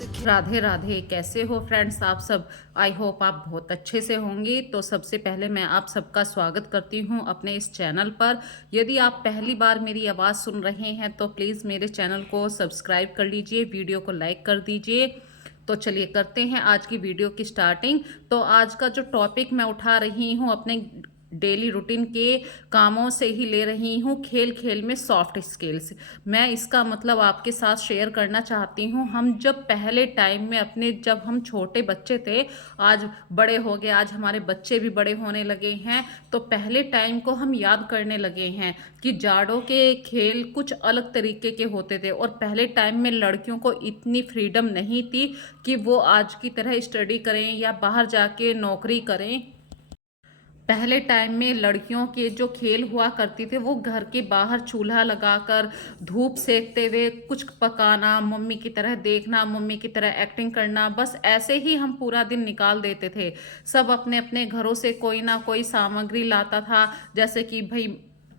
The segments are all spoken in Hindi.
राधे राधे। कैसे हो फ्रेंड्स आप सब? आई होप आप बहुत अच्छे से होंगे। तो सबसे पहले मैं आप सबका स्वागत करती हूं अपने इस चैनल पर। यदि आप पहली बार मेरी आवाज़ सुन रहे हैं तो प्लीज़ मेरे चैनल को सब्सक्राइब कर लीजिए, वीडियो को लाइक कर दीजिए। तो चलिए करते हैं आज की वीडियो की स्टार्टिंग। तो आज का जो टॉपिक मैं उठा रही हूँ अपने डेली रूटीन के कामों से ही ले रही हूँ, खेल खेल में सॉफ्ट स्किल्स। मैं इसका मतलब आपके साथ शेयर करना चाहती हूँ। हम जब पहले टाइम में अपने जब हम छोटे बच्चे थे, आज बड़े हो गए, आज हमारे बच्चे भी बड़े होने लगे हैं, तो पहले टाइम को हम याद करने लगे हैं कि जाड़ों के खेल कुछ अलग तरीके के होते थे। और पहले टाइम में लड़कियों को इतनी फ्रीडम नहीं थी कि वो आज की तरह स्टडी करें या बाहर जाके नौकरी करें। पहले टाइम में लड़कियों के जो खेल हुआ करती थे वो घर के बाहर चूल्हा लगाकर धूप सेकते हुए कुछ पकाना, मम्मी की तरह देखना, मम्मी की तरह एक्टिंग करना, बस ऐसे ही हम पूरा दिन निकाल देते थे। सब अपने अपने घरों से कोई ना कोई सामग्री लाता था, जैसे कि भाई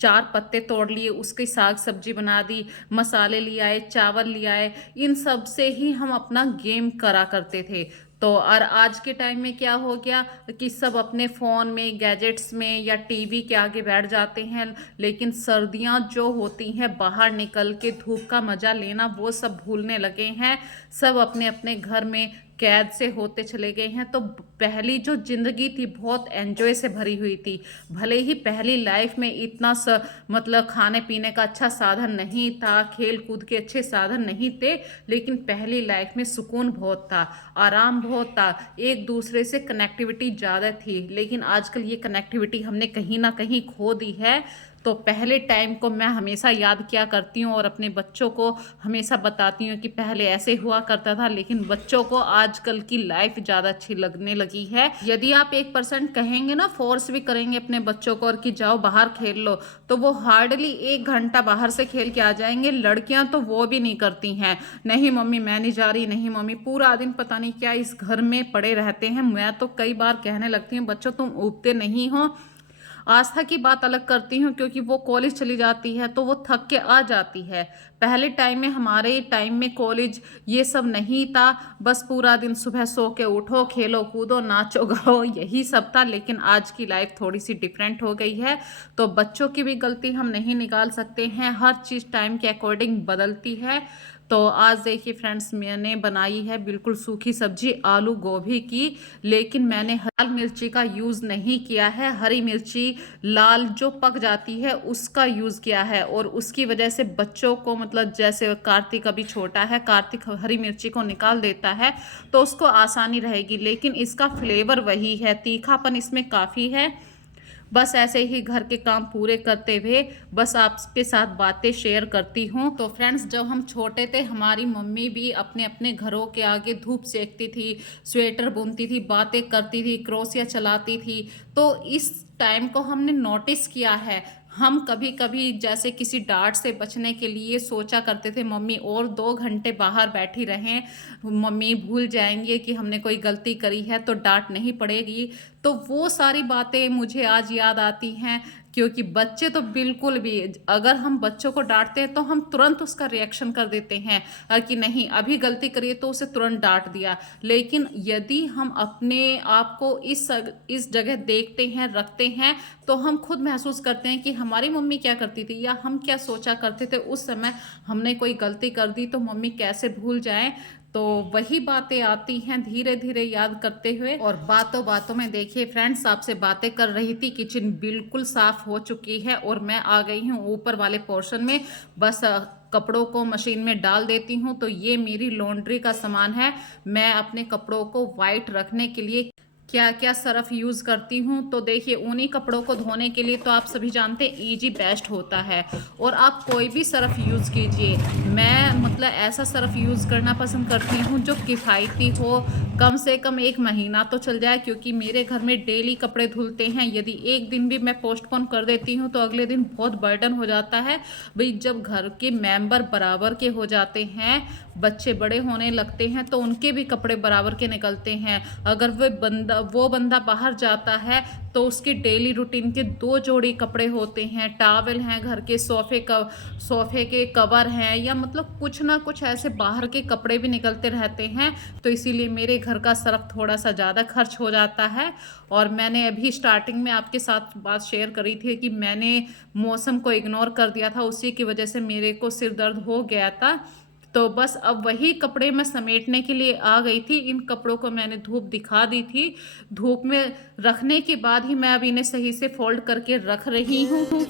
चार पत्ते तोड़ लिए, उसकी साग सब्जी बना दी, मसाले ले आए, चावल ले आए, इन सब से ही हम अपना गेम करा करते थे। तो और आज के टाइम में क्या हो गया कि सब अपने फ़ोन में, गैजेट्स में या टीवी के आगे बैठ जाते हैं। लेकिन सर्दियां जो होती हैं, बाहर निकल के धूप का मज़ा लेना, वो सब भूलने लगे हैं। सब अपने अपने घर में कैद से होते चले गए हैं। तो पहली जो ज़िंदगी थी बहुत एंजॉय से भरी हुई थी। भले ही पहली लाइफ में इतना मतलब खाने पीने का अच्छा साधन नहीं था, खेल कूद के अच्छे साधन नहीं थे, लेकिन पहली लाइफ में सुकून बहुत था, आराम बहुत था, एक दूसरे से कनेक्टिविटी ज़्यादा थी। लेकिन आजकल ये कनेक्टिविटी हमने कहीं ना कहीं खो दी है। तो पहले टाइम को मैं हमेशा याद किया करती हूँ और अपने बच्चों को हमेशा बताती हूँ कि पहले ऐसे हुआ करता था। लेकिन बच्चों को आजकल की लाइफ ज़्यादा अच्छी लगने लगी है। यदि आप 1% कहेंगे ना, फोर्स भी करेंगे अपने बच्चों को और कि जाओ बाहर खेल लो, तो वो हार्डली 1 घंटा बाहर से खेल के आ जाएंगे। लड़कियां तो वो भी नहीं करती हैं, नहीं मम्मी मैं नहीं जा रही, नहीं मम्मी, पूरा दिन पता नहीं क्या इस घर में पड़े रहते हैं। मैं तो कई बार कहने लगती हूँ बच्चों तुम उगते नहीं हो। आस्था की बात अलग करती हूँ क्योंकि वो कॉलेज चली जाती है तो वो थक के आ जाती है। पहले टाइम में, हमारे टाइम में कॉलेज ये सब नहीं था, बस पूरा दिन सुबह सो के उठो, खेलो कूदो, नाचो गाओ, यही सब था। लेकिन आज की लाइफ थोड़ी सी डिफरेंट हो गई है। तो बच्चों की भी गलती हम नहीं निकाल सकते हैं, हर चीज़ टाइम के अकॉर्डिंग बदलती है। तो आज देखिए फ्रेंड्स, मैंने बनाई है बिल्कुल सूखी सब्जी आलू गोभी की। लेकिन मैंने लाल मिर्ची का यूज़ नहीं किया है, हरी मिर्ची लाल जो पक जाती है उसका यूज़ किया है। और उसकी वजह से बच्चों को, मतलब जैसे कार्तिक अभी छोटा है, कार्तिक हरी मिर्ची को निकाल देता है तो उसको आसानी रहेगी। लेकिन इसका फ्लेवर वही है, तीखापन इसमें काफ़ी है। बस ऐसे ही घर के काम पूरे करते हुए बस आपके साथ बातें शेयर करती हूँ। तो फ्रेंड्स, जब हम छोटे थे हमारी मम्मी भी अपने अपने घरों के आगे धूप सेकती थी, स्वेटर बुनती थी, बातें करती थी, क्रोशिया चलाती थी। तो इस टाइम को हमने नोटिस किया है। हम कभी कभी जैसे किसी डांट से बचने के लिए सोचा करते थे मम्मी और 2 घंटे बाहर बैठी रहें, मम्मी भूल जाएंगे कि हमने कोई गलती करी है तो डांट नहीं पड़ेगी। तो वो सारी बातें मुझे आज याद आती हैं। क्योंकि बच्चे तो बिल्कुल भी, अगर हम बच्चों को डांटते हैं तो हम तुरंत उसका रिएक्शन कर देते हैं और कि नहीं अभी गलती करिए तो उसे तुरंत डांट दिया। लेकिन यदि हम अपने आप को इस जगह देखते हैं, रखते हैं, तो हम खुद महसूस करते हैं कि हमारी मम्मी क्या करती थी या हम क्या सोचा करते थे उस समय। हमने कोई गलती कर दी तो मम्मी कैसे भूल जाएं। तो वही बातें आती हैं धीरे धीरे याद करते हुए। और बातों बातों में देखिए फ्रेंड्स, आपसे बातें कर रही थी, किचन बिल्कुल साफ हो चुकी है और मैं आ गई हूँ ऊपर वाले पोर्शन में। बस कपड़ों को मशीन में डाल देती हूँ। तो ये मेरी लॉन्ड्री का सामान है। मैं अपने कपड़ों को वाइट रखने के लिए क्या क्या सर्फ यूज़ करती हूँ, तो देखिए ऊनी कपड़ों को धोने के लिए तो आप सभी जानते हैं ईजी बेस्ट होता है। और आप कोई भी सर्फ यूज़ कीजिए, मैं मतलब ऐसा सर्फ यूज़ करना पसंद करती हूँ जो किफ़ायती हो, कम से कम 1 महीना तो चल जाए। क्योंकि मेरे घर में डेली कपड़े धुलते हैं, यदि एक दिन भी मैं पोस्टपोन कर देती हूँ तो अगले दिन बहुत बर्डन हो जाता है। भाई जब घर के मेंबर बराबर के हो जाते हैं, बच्चे बड़े होने लगते हैं, तो उनके भी कपड़े बराबर के निकलते हैं। अगर वे बंदा वो बंदा बाहर जाता है तो उसकी डेली रूटीन के 2 जोड़ी कपड़े होते हैं, टॉवल हैं, घर के सोफ़े के कवर हैं, या मतलब कुछ ना कुछ ऐसे बाहर के कपड़े भी निकलते रहते हैं। तो इसीलिए मेरे घर का सर्फ़ थोड़ा-सा ज़्यादा खर्च हो जाता है। और मैंने अभी स्टार्टिंग में आपके साथ बात शेयर करी थी कि मैंने मौसम को इग्नोर कर दिया था, उसी की वजह से मेरे को सिर दर्द हो गया था। तो बस अब वही कपड़े मैं समेटने के लिए आ गई थी। इन कपड़ों को मैंने धूप दिखा दी थी। धूप में रखने के बाद ही मैं अब इन्हें सही से फ़ोल्ड करके रख रही हूँ।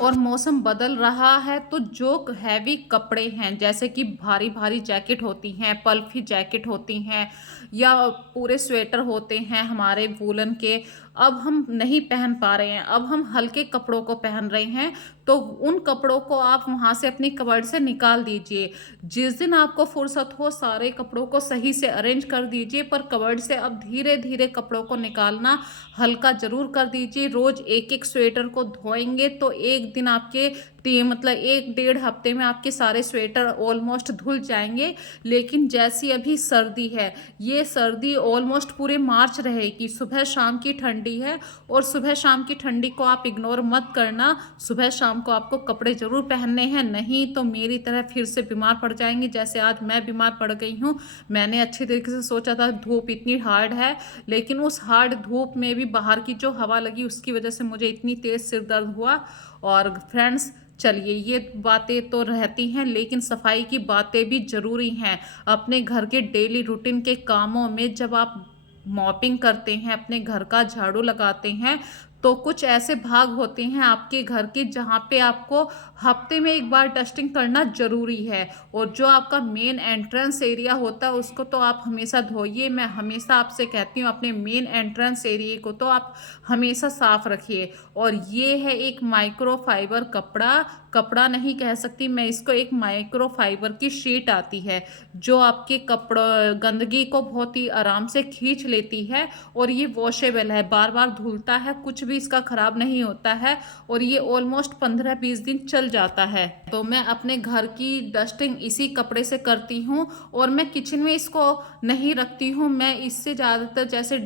और मौसम बदल रहा है तो जो हैवी कपड़े हैं, जैसे कि भारी भारी जैकेट होती हैं, पल्फी जैकेट होती हैं, या पूरे स्वेटर होते हैं हमारे वूलन के, अब हम नहीं पहन पा रहे हैं, अब हम हल्के कपड़ों को पहन रहे हैं। तो उन कपड़ों को आप वहाँ से अपनी कबर्ड से निकाल दीजिए। जिस दिन आपको फुर्सत हो सारे कपड़ों को सही से अरेंज कर दीजिए, पर कबर्ड से अब धीरे धीरे कपड़ों को निकालना हल्का ज़रूर कर दीजिए। रोज़ एक एक स्वेटर को धोएंगे तो एक दिन आपके मतलब 1 डेढ़ हफ्ते में आपके सारे स्वेटर ऑलमोस्ट धुल जाएंगे। लेकिन जैसी अभी सर्दी है, ये सर्दी ऑलमोस्ट पूरे मार्च रहेगी। सुबह शाम की ठंडी है, और सुबह शाम की ठंडी को आप इग्नोर मत करना। सुबह शाम को आपको कपड़े ज़रूर पहनने हैं, नहीं तो मेरी तरह फिर से बीमार पड़ जाएंगे, जैसे आज मैं बीमार पड़ गई हूँ। मैंने अच्छी तरीके से सोचा था, धूप इतनी हार्ड है, लेकिन उस हार्ड धूप में भी बाहर की जो हवा लगी उसकी वजह से मुझे इतनी तेज़ सिर दर्द हुआ। और फ्रेंड्स, चलिए ये बातें तो रहती हैं, लेकिन सफाई की बातें भी ज़रूरी हैं। अपने घर के डेली रूटीन के कामों में जब आप मॉपिंग करते हैं, अपने घर का झाड़ू लगाते हैं, तो कुछ ऐसे भाग होते हैं आपके घर के जहाँ पे आपको हफ्ते में एक बार डस्टिंग करना ज़रूरी है। और जो आपका मेन एंट्रेंस एरिया होता है उसको तो आप हमेशा धोइए। मैं हमेशा आपसे कहती हूँ अपने मेन एंट्रेंस एरिया को तो आप हमेशा साफ़ रखिए। और ये है एक माइक्रोफाइबर कपड़ा नहीं कह सकती मैं इसको, एक माइक्रोफाइबर की शीट आती है जो आपके गंदगी को बहुत ही आराम से खींच लेती है। और ये वॉशेबल है, बार बार धुलता है, कुछ भी इसका ख़राब नहीं होता है, और ये ऑलमोस्ट 15-20 दिन चल जाता है। तो मैं अपने घर की डस्टिंग इसी कपड़े से करती हूँ। और मैं किचन में इसको नहीं रखती हूँ, मैं इससे ज़्यादातर जैसे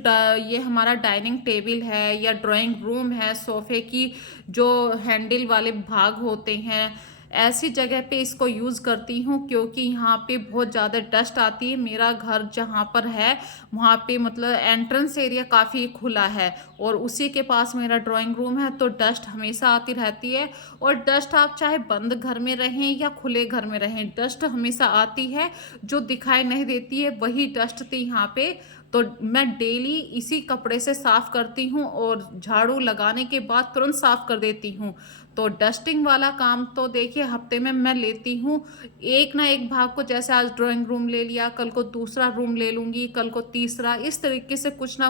ये हमारा डाइनिंग टेबल है या ड्राइंग रूम है, सोफ़े की जो हैंडल वाले भाग होते हैं, ऐसी जगह पे इसको यूज़ करती हूँ, क्योंकि यहाँ पे बहुत ज़्यादा डस्ट आती है। मेरा घर जहाँ पर है वहाँ पे मतलब एंट्रेंस एरिया काफ़ी खुला है, और उसी के पास मेरा ड्राइंग रूम है, तो डस्ट हमेशा आती रहती है। और डस्ट आप चाहे बंद घर में रहें या खुले घर में रहें, डस्ट हमेशा आती है। जो दिखाई नहीं देती है वही डस्ट थी यहाँ पे। तो मैं डेली इसी कपड़े से साफ़ करती हूँ, और झाड़ू लगाने के बाद तुरंत साफ़ कर देती हूँ। तो डस्टिंग वाला काम तो देखिए हफ्ते में मैं लेती हूँ एक ना एक भाग को। जैसे आज ड्राइंग रूम ले लिया, कल को दूसरा रूम ले लूँगी, कल को तीसरा, इस तरीके से कुछ ना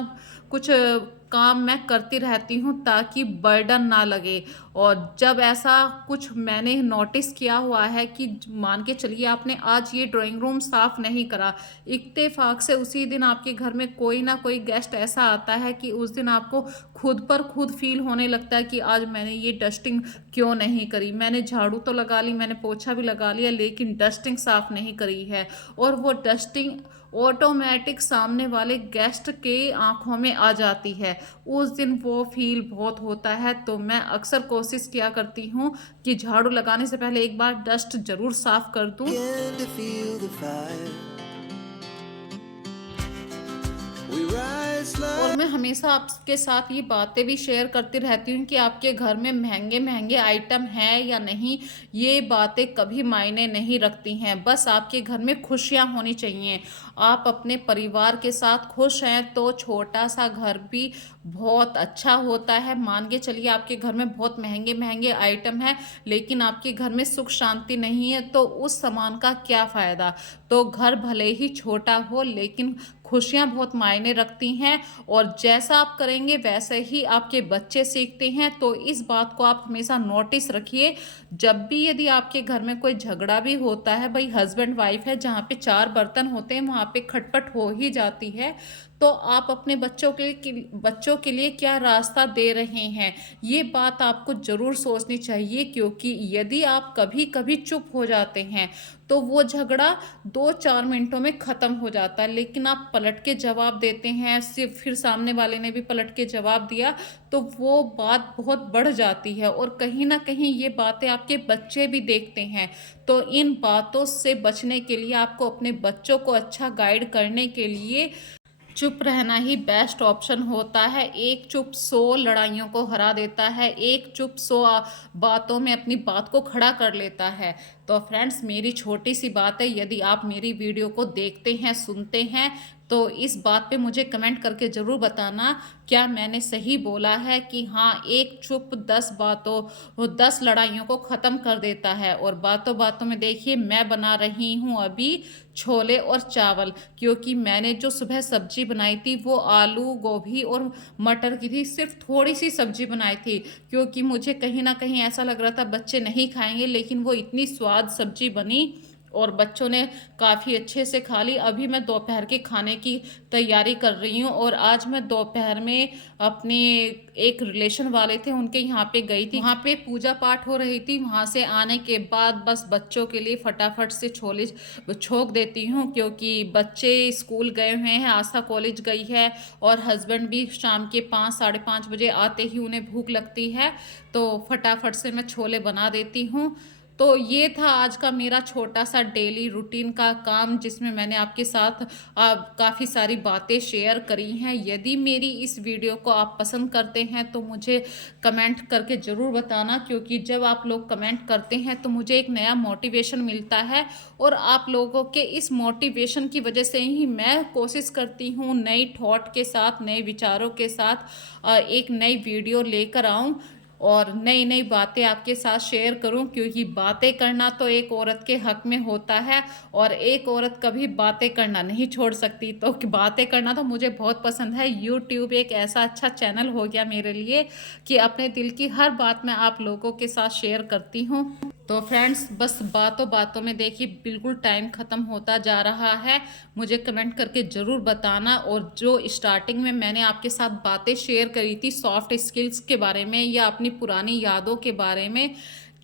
कुछ काम मैं करती रहती हूँ ताकि बर्डन ना लगे। और जब ऐसा कुछ मैंने नोटिस किया हुआ है कि मान के चलिए आपने आज ये ड्राइंग रूम साफ़ नहीं करा, इत्तेफाक से उसी दिन आपके घर में कोई ना कोई गेस्ट ऐसा आता है कि उस दिन आपको खुद पर खुद फील होने लगता है कि आज मैंने ये डस्टिंग क्यों नहीं करी। मैंने झाड़ू तो लगा ली, मैंने पोछा भी लगा लिया, लेकिन डस्टिंग साफ़ नहीं करी है। और वो डस्टिंग ऑटोमेटिक सामने वाले गेस्ट के आंखों में आ जाती है, उस दिन वो फील बहुत होता है। तो मैं अक्सर कोशिश किया करती हूँ कि झाड़ू लगाने से पहले एक बार डस्ट ज़रूर साफ़ कर दूँ। और मैं हमेशा आपके साथ ये बातें भी शेयर करती रहती हूँ कि आपके घर में महंगे महंगे आइटम हैं या नहीं, ये बातें कभी मायने नहीं रखती हैं। बस आपके घर में खुशियाँ होनी चाहिए। आप अपने परिवार के साथ खुश हैं तो छोटा सा घर भी बहुत अच्छा होता है। मान के चलिए आपके घर में बहुत महंगे महंगे आइटम हैं, लेकिन आपके घर में सुख शांति नहीं है, तो उस सामान का क्या फ़ायदा। तो घर भले ही छोटा हो, लेकिन खुशियाँ बहुत मायने रखती हैं। और जैसा आप करेंगे वैसे ही आपके बच्चे सीखते हैं। तो इस बात को आप हमेशा नोटिस रखिए। जब भी यदि आपके घर में कोई झगड़ा भी होता है, भाई हस्बैंड वाइफ है, जहाँ पे 4 बर्तन होते हैं वहाँ पे खटपट हो ही जाती है। तो आप अपने बच्चों के लिए क्या रास्ता दे रहे हैं, ये बात आपको ज़रूर सोचनी चाहिए। क्योंकि यदि आप कभी कभी चुप हो जाते हैं तो वो झगड़ा 2-4 मिनटों में ख़त्म हो जाता है। लेकिन आप पलट के जवाब देते हैं, सिर्फ फिर सामने वाले ने भी पलट के जवाब दिया, तो वो बात बहुत बढ़ जाती है और कहीं न कहीं ये बातें आपके बच्चे भी देखते हैं। तो इन बातों से बचने के लिए आपको अपने बच्चों को अच्छा गाइड करने के लिए चुप रहना ही बेस्ट ऑप्शन होता है। एक चुप 100 लड़ाइयों को हरा देता है, एक चुप 100 बातों में अपनी बात को खड़ा कर लेता है। तो फ्रेंड्स, मेरी छोटी सी बात है, यदि आप मेरी वीडियो को देखते हैं, सुनते हैं, तो इस बात पे मुझे कमेंट करके ज़रूर बताना, क्या मैंने सही बोला है कि हाँ, एक चुप 10 बातों वो 10 लड़ाइयों को ख़त्म कर देता है। और बातों बातों में देखिए, मैं बना रही हूँ अभी छोले और चावल, क्योंकि मैंने जो सुबह सब्जी बनाई थी वो आलू, गोभी और मटर की थी। सिर्फ थोड़ी सी सब्जी बनाई थी, क्योंकि मुझे कहीं ना कहीं ऐसा लग रहा था बच्चे नहीं खाएंगे, लेकिन वो इतनी स्वाद सब्जी बनी और बच्चों ने काफ़ी अच्छे से खा ली। अभी मैं दोपहर के खाने की तैयारी कर रही हूँ और आज मैं दोपहर में अपने एक रिलेशन वाले थे उनके यहाँ पे गई थी। वहाँ पे पूजा पाठ हो रही थी। वहाँ से आने के बाद बस बच्चों के लिए फटाफट से छोले छोक देती हूँ, क्योंकि बच्चे स्कूल गए हुए हैं, आस्था कॉलेज गई है और हस्बैंड भी शाम के 5 साढ़े 5 बजे आते ही उन्हें भूख लगती है, तो फटाफट से मैं छोले बना देती हूँ। तो ये था आज का मेरा छोटा सा डेली रूटीन का काम, जिसमें मैंने आपके साथ काफ़ी सारी बातें शेयर करी हैं। यदि मेरी इस वीडियो को आप पसंद करते हैं तो मुझे कमेंट करके ज़रूर बताना, क्योंकि जब आप लोग कमेंट करते हैं तो मुझे एक नया मोटिवेशन मिलता है और आप लोगों के इस मोटिवेशन की वजह से ही मैं कोशिश करती हूँ नई थॉट के साथ, नए विचारों के साथ एक नई वीडियो लेकर आऊँ और नई नई बातें आपके साथ शेयर करूं, क्योंकि बातें करना तो एक औरत के हक में होता है और एक औरत कभी बातें करना नहीं छोड़ सकती। तो बातें करना तो मुझे बहुत पसंद है। यूट्यूब एक ऐसा अच्छा चैनल हो गया मेरे लिए कि अपने दिल की हर बात मैं आप लोगों के साथ शेयर करती हूँ। तो फ्रेंड्स, बस बातों बातों में देखिए बिल्कुल टाइम ख़त्म होता जा रहा है। मुझे कमेंट करके ज़रूर बताना। और जो स्टार्टिंग में मैंने आपके साथ बातें शेयर करी थी सॉफ्ट स्किल्स के बारे में या अपनी पुरानी यादों के बारे में,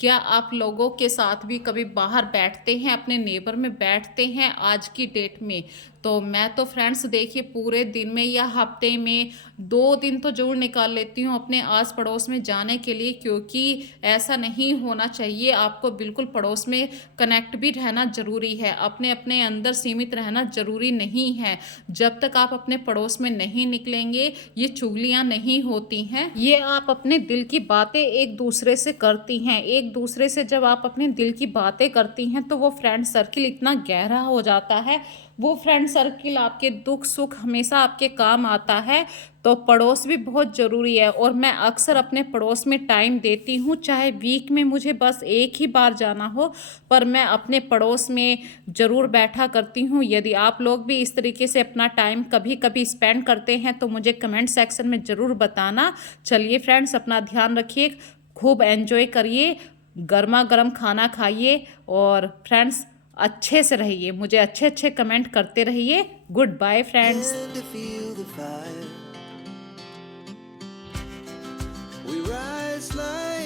क्या आप लोगों के साथ भी कभी बाहर बैठते हैं, अपने नेबर में बैठते हैं आज की डेट में? तो मैं तो फ्रेंड्स देखिए पूरे दिन में या हफ्ते में 2 दिन तो ज़रूर निकाल लेती हूँ अपने आस पड़ोस में जाने के लिए, क्योंकि ऐसा नहीं होना चाहिए। आपको बिल्कुल पड़ोस में कनेक्ट भी रहना ज़रूरी है, अपने अपने अंदर सीमित रहना ज़रूरी नहीं है। जब तक आप अपने पड़ोस में नहीं निकलेंगे ये चुगलियाँ नहीं होती हैं, ये आप अपने दिल की बातें एक दूसरे से करती हैं। एक दूसरे से जब आप अपने दिल की बातें करती हैं तो वो फ्रेंड सर्किल इतना गहरा हो जाता है, वो फ्रेंड सर्किल आपके दुख सुख हमेशा आपके काम आता है। तो पड़ोस भी बहुत ज़रूरी है और मैं अक्सर अपने पड़ोस में टाइम देती हूँ, चाहे वीक में मुझे बस एक ही बार जाना हो, पर मैं अपने पड़ोस में ज़रूर बैठा करती हूँ। यदि आप लोग भी इस तरीके से अपना टाइम कभी कभी स्पेंड करते हैं तो मुझे कमेंट सेक्शन में ज़रूर बताना। चलिए फ्रेंड्स, अपना ध्यान रखिए, खूब एंजॉय करिए, गर्मा गर्म खाना खाइए और फ्रेंड्स अच्छे से रहिए, मुझे अच्छे अच्छे कमेंट करते रहिए। Goodbye friends. We rise like